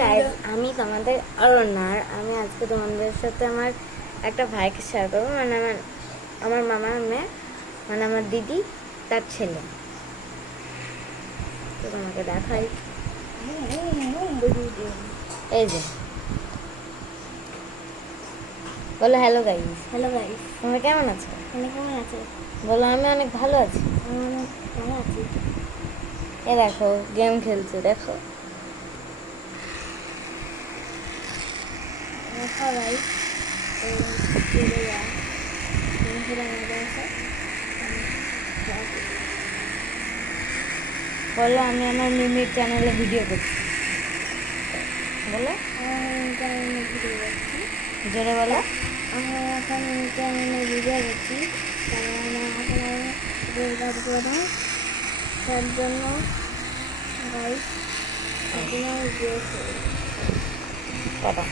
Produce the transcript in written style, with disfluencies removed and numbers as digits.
Guys, আমি তোমাদের অরণ্যা। আর আমি আজকে তোমাদের সাথে আমার একটা ভাইকে শেয়ার করবো, মানে আমার মামার মেয়ে, মানে আমার দিদি, তার ছেলে। তো তোমাকে দেখাই, এই যে, বলো হ্যালো গাইস। হ্যালো গাইস, তোমরা কেমন আছো? তুমি কেমন আছো? বলো আমি অনেক ভালো আছি। আমি অনেক ভালো আছি। এ দেখো গেম খেলছে, দেখো। দেখো গাইস, চলে যায় মজা আছে। বলো আমি আমার মিমির চ্যানেলে ভিডিও করছি, বলো চ্যানেলে ভিডিও করছি। জোরে বলো। আমরা এখন চ্যানেলে ভিডিও করছি, কারণ এখন কাজ করে না, তার জন্য গাইস টাটা।